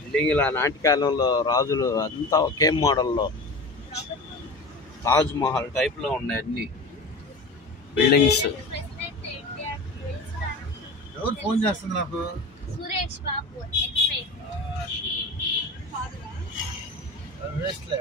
Building ఇలా నాటి కాలంలో రాజులు అంతా ఒకే మోడల్లో తాజ్ మహల్ టైప్ లో ఉన్నాయి అన్ని బిల్డింగ్స్. ఎవరు ఫోన్ చేస్తుంది నాకు? సురేష్ బాబు వేస్ట్లే.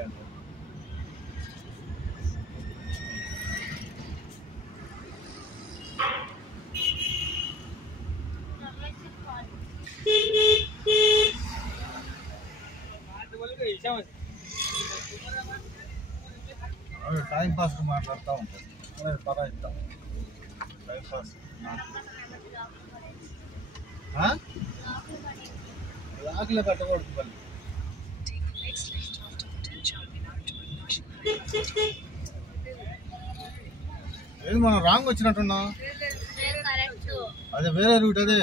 టైం పాస్ మాట్లాడుతూ ఉంటాం, పదా ఇస్తాం టైం పాస్. లాక్లో పెట్టకూడదు మళ్ళీ. ఏది మనం రాంగ్ వచ్చినట్టున్నాం. అదే వేరే రూట్. అదే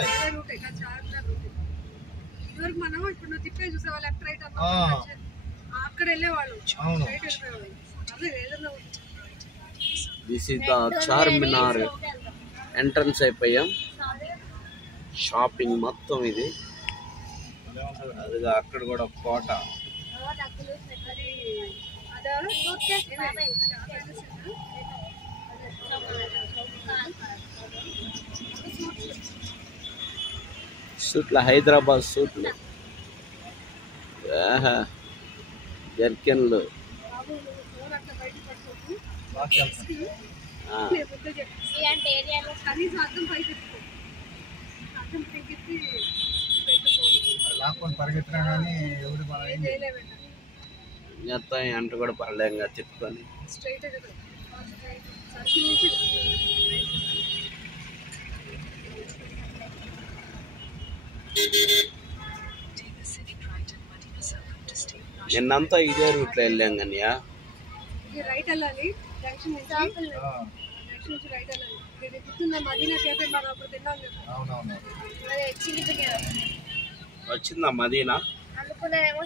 అవును. This is the Charminar entrance అయిపోయాం. షాపింగ్ మొత్తం ఇది. అదిగా అక్కడ కూడా కోట. సూట్ల హైదరాబాద్ సూట్లు, జర్కిన్లు. లాక్కొని పరిగెత్తినా కానీ ఎవరు మొత్తం ఎంట కూడా పర్లేంగా తిప్పుకొని. నిన్నంతా ఇదే రూట్లో వెళ్ళాం కానీ రైట్ వెళ్ళాలి. జంక్షన్ నుంచి రైట్ వెళ్ళాలి. మదీనా కేఫే మనం అప్పుడు తిన్నాం కదా. వచ్చిందా మదీనా? అనుకున్నామేమో